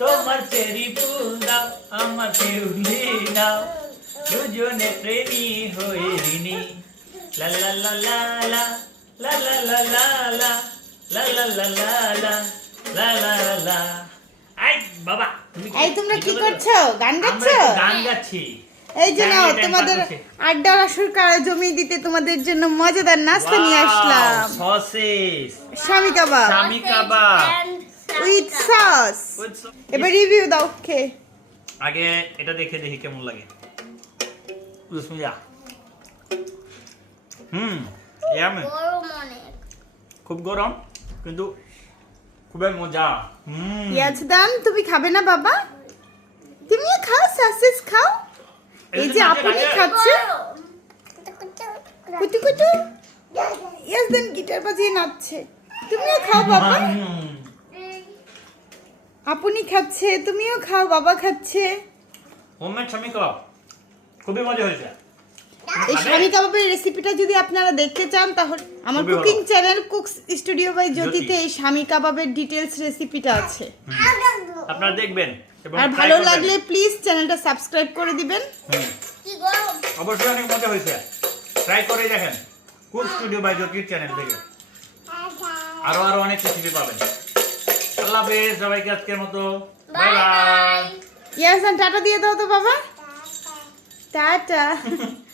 তোমার চেরি ফুল দাও আমার শিউলি দাও দুজনে প্রেমী হয়ে ঋণী লা লা লা লা লা লা লা লা লা লা লা লা লা লা লা লা লা লা লা আই বাবা এই তোমরা কি করছ গান গাচ্ছো গান গাচ্ছি এই যে নাও তোমাদের পারছি। আড্ডার আসর কারা জমি দিতে তোমাদের জন্য মজাদার নাস্তা নিয়ে আসলাম sausage kebab kebab with sauce এবার রিভিউ দাও খে আগে এটা দেখে দেখি কেমন লাগে। বিসমিল্লাহ হুম ইয়ামি গরম অনেক। খুব গরম কিন্তু খুবই মজা। হুম। ইয়াজদান তুমি খাবে না বাবা? তুমিও খাও সাসেস খাও। এই যে আপনি খাচ্ছে? কুটু কুটু। ইয়াজদান গিটার বাজিয়ে নাচছে। তুমিও খাও বাবা। আপনি খাচ্ছে তুমিও খাও বাবা খাচ্ছে। হোমমেড স্বামী কাবাব। খুবই মজা হয়েছে। এই স্বামী কাবাবের রেসিপিটা যদি আপনারা দেখতে চান তাহলে আমার cooking channel Cooks Studio by জ্যোতিতে এই স্বামী কাবাবের ডিটেলস রেসিপিটা আছে। আপনারা দেখবেন আর ভালো লাগলে প্লিজ চ্যানেলটা সাবস্ক্রাইব করে দিবেন। হুম। কি গরম অবশ্যই অনেক মজা হয়েছে। ট্রাই করে দেখেন। কুক স্টুডিও বাই জ্যোতির চ্যানেল থেকে। আরও আরও অনেক রেসিপি পাবেন। হাফেজ সবাইকে আজকের মতো। বাই বাই বাই বাই ইয়াসান টাটা দিয়ে দাও তো বাবা। টাটা।